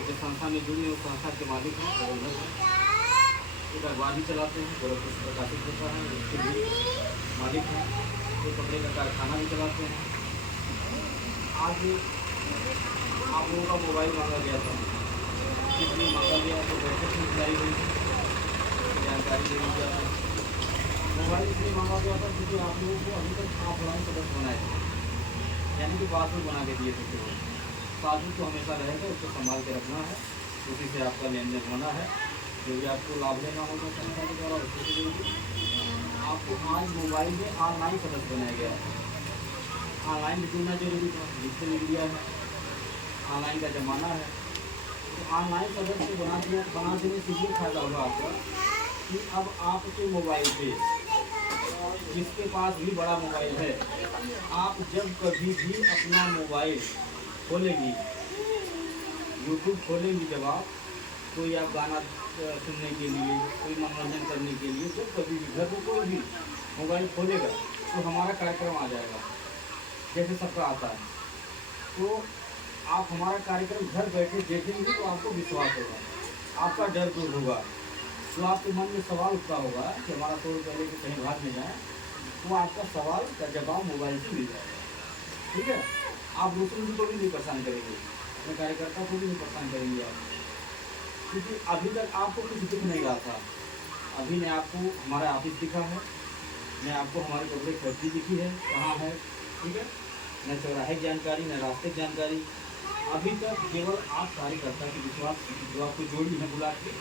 जिस संस्था में जुड़ी उस संस्था के मालिक हैं, प्रबंधक हैं। एक अखबार भी चलाते हैं, गोरखपुर से प्रकाशित होता है, उसके भी मालिक हैं। तो कपड़े का कारखाना भी चलाते हैं। आज आप लोगों का मोबाइल मांगा गया था, किस लिए मांगा गया तो बैठक में बुलाई गई थी, जानकारी देनी गया था। मोबाइल इसलिए मांगा गया था क्योंकि आप लोगों को अभी तक ऑफलाइन सदस्य बनाए थे, यानी कि पासबुक बना के दिए थे केवल। पासबुक तो हमेशा रहेगा, उसको संभाल के रखना है, उसी से आपका लेन देन होना है। जो भी आपको लाभ लेना होगा संस्था के द्वारा उससे जरूरी। आपको आज मोबाइल में ऑनलाइन सदस्य बनाया गया है। ऑनलाइन भी जुड़ना जरूरी था, डिजिटल मीडिया है, ऑनलाइन का ज़माना है। तो ऑनलाइन सदस्य बना देने से ये फायदा होगा आपका कि अब आपके मोबाइल पे, जिसके पास भी बड़ा मोबाइल है, आप जब कभी भी अपना मोबाइल खोलेंगी, यूट्यूब खोलेंगी, जब आप कोई आप गाना सुनने के लिए, कोई मनोरंजन करने के लिए, जब कभी भी घर में कोई भी मोबाइल खोलेगा तो हमारा कार्यक्रम आ जाएगा, जैसे सबका आता है। तो आप हमारा कार्यक्रम घर बैठे देखेंगे तो आपको विश्वास होगा, आपका डर दूर होगा। जो आपके मन में सवाल उठता होगा कि हमारा 100 रुपये लेके कहीं भाग नहीं जाए, तो आपका सवाल का जवाब मोबाइल से मिल जाएगा। ठीक है, आप दूसरों को भी नहीं परेशान करेंगे, अपने कार्यकर्ता को भी नहीं परेशान करेंगे आप, क्योंकि अभी तक आपको कुछ दिख नहीं रहा था। अभी ने आपको हमारा ऑफिस दिखा है, न आपको हमारे कपड़े फैक्ट्री दिखी है कहाँ है, ठीक है, न चौराहे की जानकारी, न रास्ते की जानकारी। अभी तक केवल आप कार्यकर्ता के विश्वास, जो आपको जोड़ी है बुला के,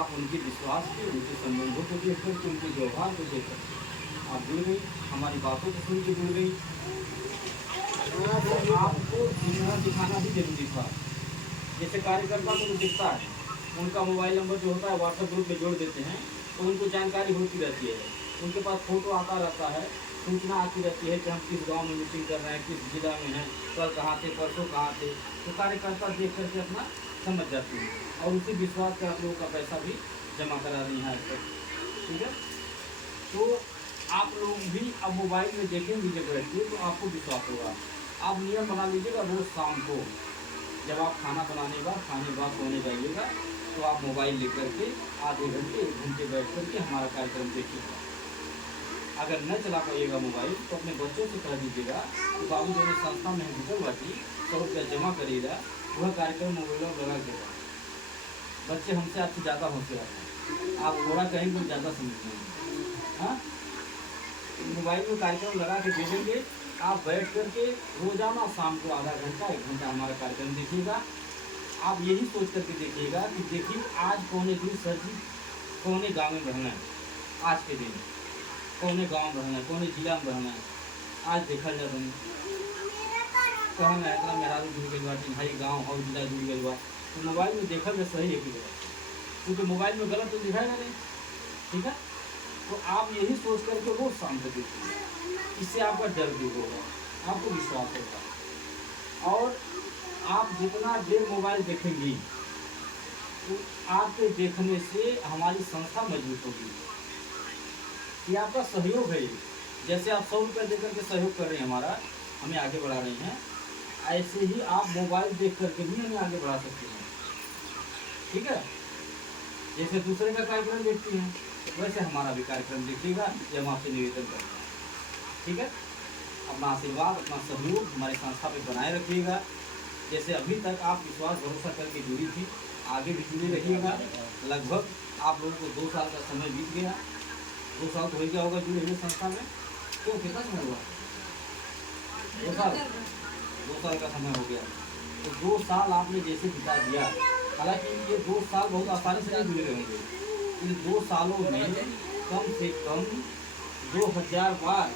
आप उनके विश्वास के, उनके संबंधों को देख करके, उनके व्यवहार को देख करके आप जुड़ गई, हमारी बातों को सुन के जुड़ गई। तो आपको इतना दिखाना भी जरूरी था। जैसे कार्यकर्ता को जो दिखता है, उनका मोबाइल नंबर जो होता है व्हाट्सएप ग्रुप में जोड़ देते हैं, तो उनको जानकारी होती रहती है, उनके पास फोटो आता रहता है, सूचना आती रहती है कि हम किस गांव में मीटिंग कर रहे हैं, किस जिला में हैं, कल कहाँ थे, परसों कहाँ थे। तो कार्यकर्ता देख करके अपना समझ जाती है और उसी विश्वास के आप लोगों का पैसा भी जमा करा रही हैं आज तक। ठीक है, तो आप लोग भी अब मोबाइल में देखेंगे जब बैठिए तो आपको विश्वास होगा। आप नियम बना लीजिएगा, रोज़ शाम को जब आप खाना बनाने के बाद सोने जाइएगा तो आप मोबाइल लेकर के आधे घंटे 1 घंटे बैठ करके हमारा कार्यक्रम देखिएगा। अगर न चला पाइएगा मोबाइल तो अपने बच्चों से कह दीजिएगा कि बाबू जो संस्था में घुसल बाटी 100 रुपया जमा करिएगा, वह कार्यक्रम मोबाइल में लगा देगा। बच्चे हमसे आपसे ज़्यादा होशियार हैं, आप थोड़ा कहेंगे तो ज़्यादा समझते हैं। हाँ, मोबाइल में कार्यक्रम लगा के दे देंगे, आप बैठ करके रोज़ाना शाम को आधा घंटा 1 घंटा हमारा कार्यक्रम देखिएगा। आप यही सोच करके देखिएगा कि देखिए आज कौने दिन सर जी कौने गाँव में रहना है, आज के दिन कौने गांव में रहना है, कौने जिला में रहना है, आज देखा जाए बनी कहना है इतना मेहरारू जुड़ गई बा, भाई गाँव और जिला जुड़ गई बा। तो मोबाइल में देखा जाए सही है कि क्योंकि मोबाइल में गलत तो दिखाएगा नहीं। ठीक है, तो आप यही सोच करके रोज शाम को देखिए, इससे आपका डर दूर होगा, आपको विश्वास होगा। और आप जितना देर मोबाइल देखेंगी तो आपके देखने से हमारी संस्था मजबूत होगी। ये आपका सहयोग है। जैसे आप 100 रुपये देकर के सहयोग कर रहे हैं, हमारा हमें आगे बढ़ा रहे हैं, ऐसे ही आप मोबाइल देख करके भी हमें आगे बढ़ा सकते हैं। ठीक है, जैसे दूसरे का कार्यक्रम देखती हैं वैसे हमारा भी कार्यक्रम देखिएगा, ये हम आपसे निवेदन करते हैं। ठीक है, अपना आशीर्वाद, अपना सहयोग हमारी संस्था पे बनाए रखिएगा। जैसे अभी तक आप विश्वास भरोसा करके जुड़ी थी, आगे भी जुड़े रहिएगा। लगभग आप लोगों को 2 साल का समय बीत गया, 2 साल तो हो गया होगा जुड़े हुए संस्था में। तो कितना समय हुआ? 2 साल का समय हो गया। तो 2 साल आपने जैसे बिता दिया, हालांकि ये 2 साल बहुत आसानी से नहीं जुड़े होंगे, इन 2 सालों में कम से कम 2000 बार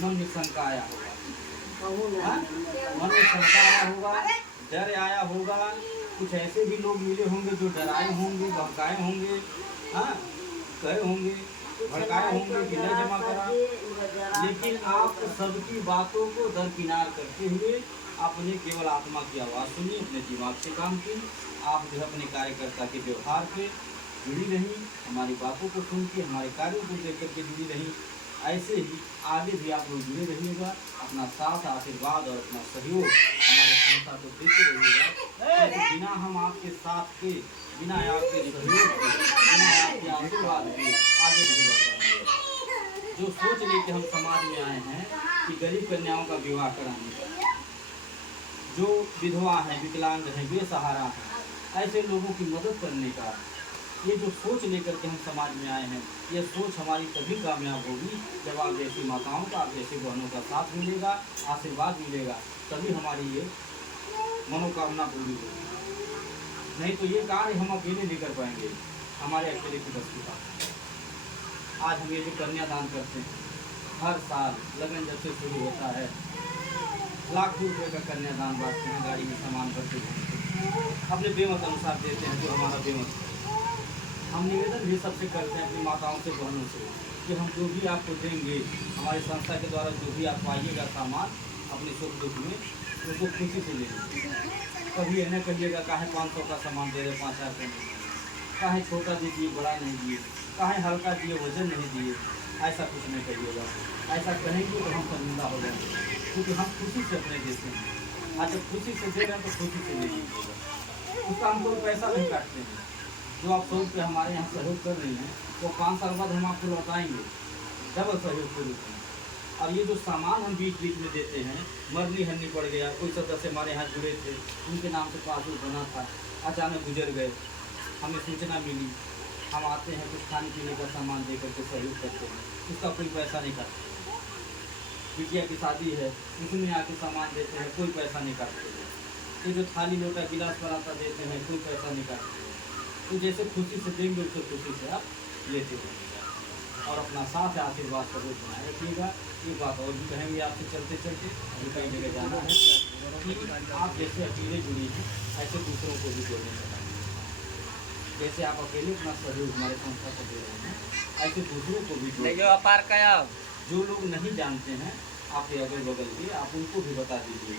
मन में शंका आया होगा, मन में शंका आया होगा, डर आया होगा। कुछ ऐसे भी लोग मिले होंगे जो डराए होंगे, बहकाए होंगे, हाँ कहे होंगे, भड़काए होंगे कि नहीं जमा करा। लेकिन आप सबकी बातों को दरकिनार करते हुए आपने केवल आत्मा की आवाज़ सुनी, अपने दिमाग से काम की। आप जो अपने कार्यकर्ता के व्यवहार पे जुड़ी रही, हमारी बातों को सुन के, हमारे कार्यों को देख करके जुड़ी रही। ऐसे ही आगे भी आप लोग जुड़े रहिएगा। अपना साथ, आशीर्वाद और अपना सहयोग हमारे संस्था को देते रहिएगा। बिना हम आपके साथ के, बिना आपके सहयोग के, बिना आपके आशीर्वाद के आगे नहीं बढ़ पाएंगे। जो सोच लेके हम समाज में आए हैं कि गरीब कन्याओं का विवाह कराने का, जो विधवा हैं, विकलांग हैं, बेसहारा हैं, ऐसे लोगों की मदद करने का, ये जो सोच लेकर के हम समाज में आए हैं, ये सोच हमारी तभी कामयाब होगी जब आप जैसी माताओं का, आप जैसी बहनों का साथ मिलेगा, आशीर्वाद मिलेगा, तभी हमारी ये मनोकामना पूरी होगी। नहीं तो ये कार्य हम अकेले नहीं कर पाएंगे, हमारे अकेले की बस की बात है। आज हम ये जो कन्यादान करते हैं, हर साल लगन जब से शुरू होता है, लाखों रुपये का कन्यादान बांटते हैं, गाड़ी में सामान भरते हैं, अपने बेमत अनुसार देते हैं जो हमारा बेमत है। हम निवेदन भी सबसे करते हैं अपनी माताओं से, बहनों से, कि हम जो भी आपको देंगे, हमारी संस्था के द्वारा जो भी आप पाइएगा सामान अपने सुख दुख में, उसको खुशी से ले लीजिए। कभी यह न कहिएगा काहे 500 का सामान दे रहे, 5,000 का नहीं, काहे छोटा दीजिए, बड़ा नहीं दिए, काहे हल्का दिए, वजन नहीं दिए, ऐसा कुछ नहीं कहिएगा। ऐसा कहेंगे तो हम शर्मिंदा हो जाएंगे, क्योंकि हम खुशी से अपने देते हैं। आज जब खुशी से दे रहे हैं तो खुशी से ले लीजिएगा। उसका हम कोई पैसा नहीं काटते हैं। जो आप 100 रुपये हमारे यहाँ सहयोग कर रही हैं, वो 5 साल बाद हम आपको लौटाएंगे डबल सहयोग के रूप में। और ये जो सामान हम बीच बीच में देते हैं, मरनी हरनी पड़ गया, कोई सदस्य हमारे यहाँ जुड़े थे, उनके नाम से पासबुक बना था, अचानक गुजर गए, हमें सूचना मिली, हम आते हैं कुछ खाने पीने का सामान दे करके सहयोग करते हैं, उसका कोई पैसा नहीं काटते। बिटिया की शादी है, उसमें आके सामान देते हैं, कोई पैसा नहीं काटते। ये जो थाली लोटा गिलास पराठा देते हैं, कोई पैसा नहीं काटते। तो जैसे खुशी से देंगे उससे खुशी से आप लेते रहिएगा और अपना साथ आशीर्वाद स्वरूप बनाए रखिएगा। ये बात और भी कहेंगे आपसे चलते चलते, अभी कई जगह जाना है कि आप जैसे अकेले जुड़ी हैं ऐसे दूसरों को भी जोड़ने चाहिए। जैसे आप अकेले अपना सहयोग हमारे संस्था को दे रहे हैं, ऐसे दूसरों को भी जोड़िए। जो लोग नहीं जानते हैं आपके अगल बगल के, आप उनको भी बता दीजिए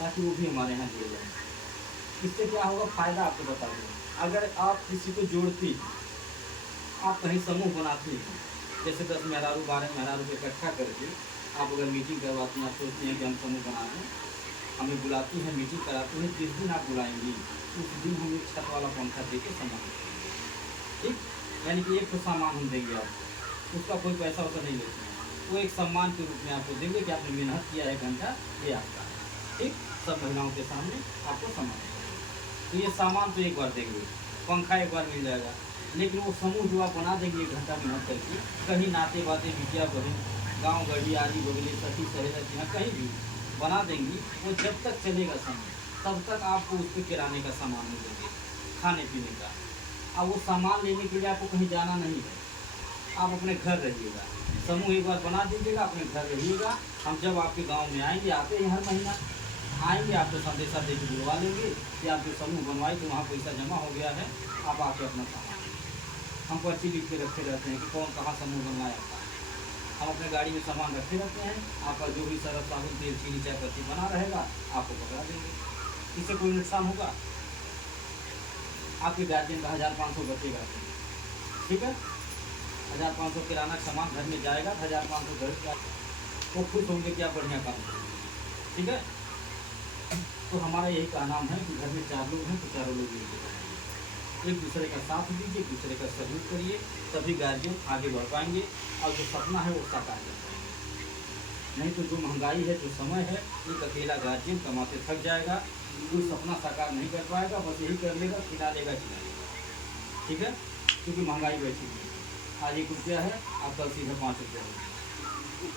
ताकि वो भी हमारे यहाँ जुड़ जाए। इससे क्या होगा, फायदा आपको बता दूँ। अगर आप किसी को जोड़ती, आप कहीं समूह बनाती हैं, जैसे 10 मेहरारू 12 मेहरारू को इकट्ठा करके आप अगर मीटिंग करवाती हैं, आप सोचती हैं कि हम समूह बना दें, हमें बुलाती हैं, मीटिंग कराती हैं, जिस दिन आप बुलाएंगी उस दिन हम एक छत वाला पंखा दे के सामान, ठीक, यानी कि एक तो सामान हम देंगे आपको, उसका कोई पैसा वैसा नहीं लेते हैं, वो एक सम्मान के रूप में आपको देंगे कि आपने मेहनत किया है, घंटा ये आपका, ठीक, सब महिलाओं के सामने आपको सम्मान। तो ये सामान तो एक बार देंगे, पंखा एक बार मिल जाएगा, लेकिन वो समूह जो आप बना देंगे 1 घंटा मेहनत करके, कहीं नाते बातें बिटिया बहन, गांव गढ़ी आदि बगली सखी सहेली यहाँ कहीं भी बना देंगी, वो जब तक चलेगा समूह तब तक आपको उस पर किराने का सामान मिलेंगे, खाने पीने का। अब वो सामान लेने के लिए आपको कहीं जाना नहीं है, आप अपने घर रहिएगा, समूह एक बार बना दीजिएगा, अपने घर रहिएगा। हम जब आपके गाँव में आएंगे, आते हैं हर महीना आएंगे, आपको संदेशा दे के बुलवा लेंगे कि आप जो समूह बनवाए तो वहाँ पैसा जमा हो गया है, आप आके अपना सामान, हम पर्ची लिख के रखे रहते हैं कि कौन कहाँ समूह बनवाया था। हम अपने गाड़ी में सामान रखे रहते हैं, आपका जो भी सरफ साबुन तेल चीनी चाय पत्ती बना रहेगा आपको पकड़ा देंगे। इससे कोई नुकसान होगा, आपके गार्जियन का 1500 बचेगा, ठीक है, 1500 किराना सामान घर में जाएगा, 1500 घर का, वो खुश होंगे क्या बढ़िया काम, ठीक है। तो हमारा यही कहनाम है कि घर में 4 लोग हैं तो चारों लोग मिलकर रहें, एक दूसरे का साथ दीजिए, एक दूसरे का सहयोग करिए, तभी गार्जियन आगे बढ़ पाएंगे और जो सपना है वो साकार कर पाएंगे। नहीं तो जो महंगाई है, जो समय है, एक अकेला गार्जियन कमाते थक जाएगा, कोई सपना साकार नहीं कर पाएगा, बस यही कर लेगा, खिला लेगा, ठीक है, क्योंकि महंगाई बैठी है। आज 1 रुपया है, अब कल सीधे 5 रुपया हो,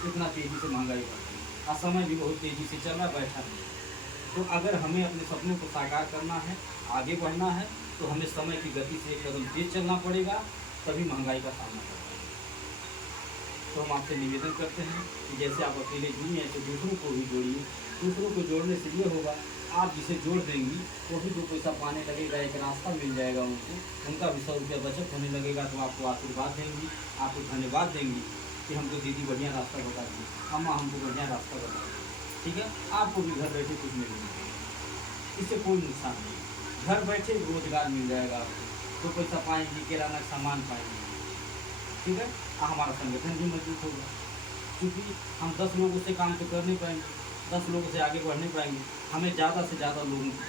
इतना तेज़ी से महंगाई बढ़ रही है और समय भी बहुत तेज़ी से चल रहा, बैठा नहीं। तो अगर हमें अपने सपनों को साकार करना है, आगे बढ़ना है, तो हमें समय की गति से एक कदम तेज चलना पड़ेगा, तभी महंगाई का सामना कर पाएंगे। तो हम आपसे निवेदन करते हैं कि जैसे आप अकेले जुड़िए, ऐसे दूसरों को भी जोड़िए। दूसरों को जोड़ने से ये होगा, आप जिसे जोड़ देंगी वो भी 2 पैसा पाने लगेगा, एक रास्ता मिल जाएगा उनको, उनका भी 100 रुपया बचत होने लगेगा, तो आपको आशीर्वाद देंगी, आपको धन्यवाद देंगी कि हमको दीदी बढ़िया रास्ता बता दी, अम्मा हमको बढ़िया रास्ता बता दी, ठीक है। आपको भी घर बैठे कुछ मिलेगा, इससे कोई नुकसान नहीं, घर बैठे रोजगार मिल जाएगा आपको, 2 पैसा पाएंगे, किराना सामान पाएंगे, ठीक है। हमारा संगठन भी मजबूत होगा, क्योंकि हम 10 लोगों से काम तो कर नहीं पाएंगे, 10 लोगों से आगे बढ़ नहीं पाएंगे, हमें ज़्यादा से ज़्यादा लोगों को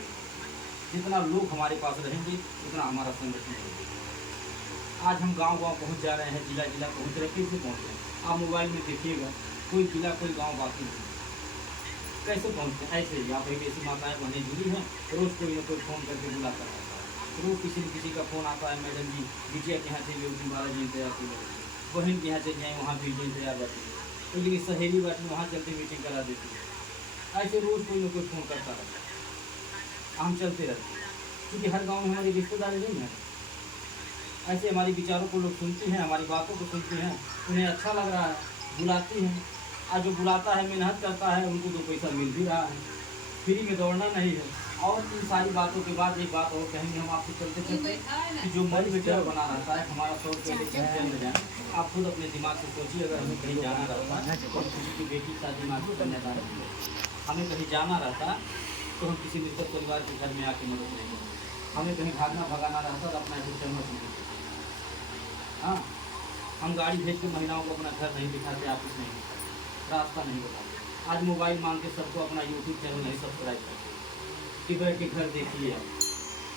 जितना लोग हमारे पास रहेंगे उतना हमारा संगठन रहेगा। आज हम गांव-गांव पहुंच जा रहे हैं, जिला-जिला पहुंच रहे हैं, कैसे पहुंच रहे हैं? आप मोबाइल में देखिएगा, कोई जिला कोई गांव बाकी नहीं, कैसे पहुंचते हैं? ऐसे ही आप एक ऐसी माताएं बहनें जुड़ी हैं, रोज़ कोई ना कोई फ़ोन करके बुलाता रहता है, रोज़ किसी न किसी का फ़ोन आता है, मैडम जी बिटिया के यहाँ चलिए, उस दिन 12 जी इंतजार की जाएगी, बहन के यहाँ चले जाएँ, वहाँ भी इंतजार रहती है, तो लेकिन सहेली बात में वहाँ चलते मीटिंग करा देती है। ऐसे रोज़ कोई ना कोई फ़ोन करता रहता है, हम चलते रहते हैं, क्योंकि हर गाँव में हमारी रिश्तेदारी नहीं है। ऐसे हमारी विचारों को लोग सुनते हैं, हमारी बातों को सुनते हैं, उन्हें अच्छा लग रहा है, बुलाती हैं। आज जो बुलाता है, मेहनत करता है, उनको 2 पैसा मिल भी रहा है, फ्री में दौड़ना नहीं है। और इन सारी बातों के बाद एक बात और कहेंगे हम आपसे चलते-चलते कि जो मन में डर बना रहता है, हमारा 100 रुपये लेके हम चल जाएँ, आप खुद अपने दिमाग से सोचिए, अगर हमें कहीं जाना रहता है, तो किसी की बेटी की शादी में आपको कन्यादान है, हमें कहीं जाना रहता तो हम किसी मित्र परिवार के घर में आके मदद नहीं करते, हमें कहीं भागना भगाना रहता तो अपना ऐसे चम्मच नहीं देते। हाँ, हम गाड़ी भेज के महिलाओं को अपना घर नहीं दिखाते, ऑफिस नहीं दिखाते, रास्ता नहीं बताते। आज मोबाइल मांग के सबको अपना यूट्यूब चैनल नहीं सब्सक्राइब करते कि बैठ के घर देखिए आप।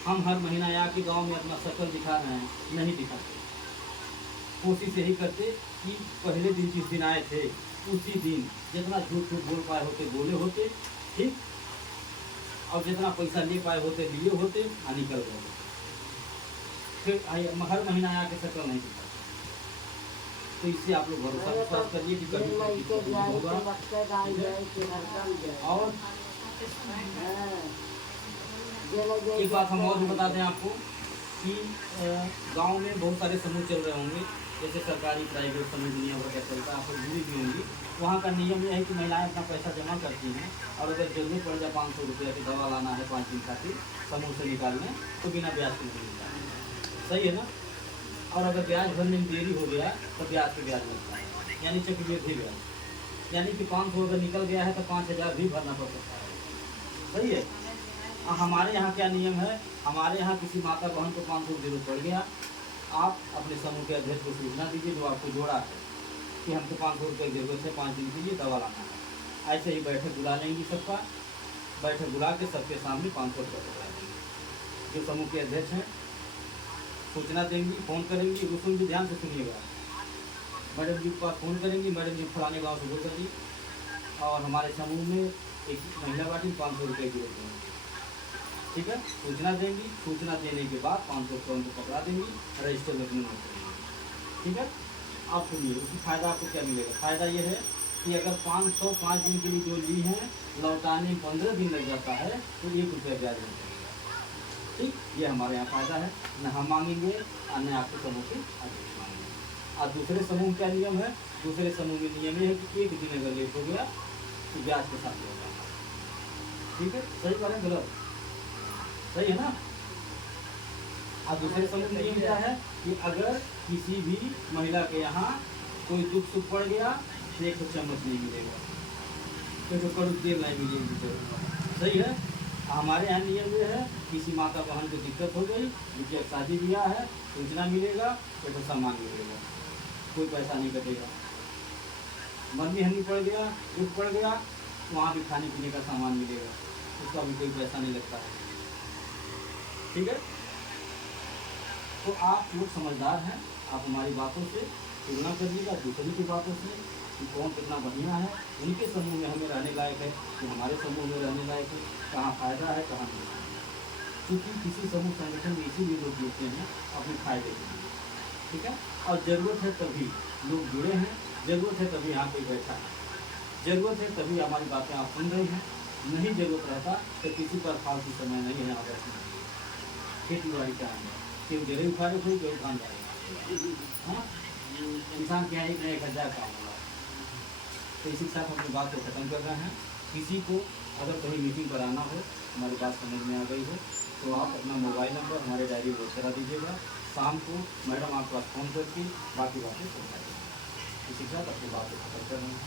हम हर महीना आके गांव में अपना शक्ल दिखा रहे हैं, नहीं दिखाते। कोशिश यही करते कि पहले दिन जिस दिन आए थे उसी दिन जितना झूठ झूठ बोल पाए होते बोले होते, ठीक, और जितना पैसा ले पाए होते लिए होते और निकल गए। फिर हर महीना आके शक्ल नहीं दिखाते। तो इससे आप लोग भरोसा विश्वास करिए कि कभी होगा। और एक बात हम और भी बता दें आपको कि गांव में बहुत सारे समूह चल रहे होंगे, जैसे सरकारी प्राइवेट समूह दुनिया भर का चलता है, आप लोग जुड़ी भी होंगी। वहाँ का नियम यह है कि महिलाएं अपना पैसा जमा करती हैं और अगर जरूरत पड़ जाए 500 रुपये की दवा लाना है 5 दिन खातिर समूह से निकालने, तो बिना ब्याज के नहीं निकालना, सही है ना। और अगर ब्याज भरने में देरी हो गया तो ब्याज पे ब्याज लगता है, यानी चक्रवृद्धि ब्याज, यानी कि 500 अगर निकल गया है तो 5000 भी भरना पड़ सकता है, सही है। हमारे यहाँ क्या नियम है, हमारे यहाँ किसी माता बहन को 500 जरूरत पड़ गया, आप अपने समूह के अध्यक्ष को सूचना दीजिए जो आपको जोड़ा है कि हमको 500 रुपये की जरूरत है, 5 दिन के लिए दवा लाना है। ऐसे ही बैठक बुला लेंगी सबका, बैठक बुला के सबके सामने 500 रुपये बुला देंगे। जो समूह के अध्यक्ष हैं सूचना देंगी, फ़ोन करेंगी, वो सुन भी ध्यान से सुनिएगा। मैडम जी के पास फ़ोन करेंगी, मैडम जी फलाने गाँव से बोल करेंगी और हमारे समूह में एक महिला पार्टी 500 रुपये की जरूरत है, ठीक है। सूचना देंगी, सूचना देने के बाद 500 रुपये उनको पकड़ा देंगी, रजिस्टर में नोट करेंगी, ठीक है। आप सुनिए उसकी फ़ायदा आपको क्या मिलेगा। फ़ायदा ये है कि अगर 505 दिन के लिए जो ली हैं लौटाने में 15 दिन लग जाता है तो 1 रुपया ब्याज नहीं पड़ेगा, ठीक। ये हमारे यहाँ फ़ायदा है, न हम मांगेंगे और न आपके समूह के अध्यक्ष मांगेंगे। और दूसरे समूह क्या नियम है, दूसरे समूह में नियम ये है कि 1 दिन अगर लेट हो गया तो ब्याज के साथ होगा, ठीक है। सही करें गलत, सही है ना। अब दूसरे समूह में नियम क्या है कि अगर किसी भी महिला के यहाँ कोई दुख सुख पड़ गया तो 1 चम्मच नहीं मिलेगा, तो कड़ू तेल नहीं मिलेगी, सही है। हमारे यहाँ नियम ये है किसी माता बहन को दिक्कत हो गई, उनकी शादी ब्याह है, सूचना मिलेगा तो सामान मिलेगा, कोई पैसा नहीं कटेगा। मन में हनी पड़ गया, दुख पड़ गया, वहाँ भी खाने पीने का सामान मिलेगा, उसका भी कोई पैसा नहीं लगता है, ठीक है। तो आप लोग समझदार हैं, आप हमारी बातों से तुलना करिएगा दूसरे की बातों से कि कौन कितना बढ़िया है, उनके समूह में हमें रहने लायक है कि हमारे समूह में रहने लायक है, कहाँ फ़ायदा है कहाँ नहीं। क्योंकि किसी समूह संगठन में इसीलिए लोग जुड़ते हैं अपने फायदे के लिए, ठीक है। और ज़रूरत है तभी लोग जुड़े हैं, ज़रूरत है तभी यहाँ कोई बैठा है, ज़रूरत है तभी हमारी बातें आप सुन रहे हैं। नहीं ज़रूरत रहता तो किसी पर फालतू समय नहीं है आदर्श नहीं। खेती बाड़ी का है, केवल जरूर उखाड़े कोई केवल काम जाएगा, हाँ किसान के यहाँ 1,000 काम होगा। तो इसी के साथ अपनी बात को ख़त्म कर रहे हैं। किसी को अगर कहीं मीटिंग पर आना हो, हमारी बात समझ में आ गई हो तो आप अपना मोबाइल नंबर हमारे डायरी में नोट करा दीजिएगा, शाम को मैडम आपके पास फ़ोन करके बाकी बातें समझाइएगा। इसी के साथ अपनी बात को ख़त्म कर रहे हैं।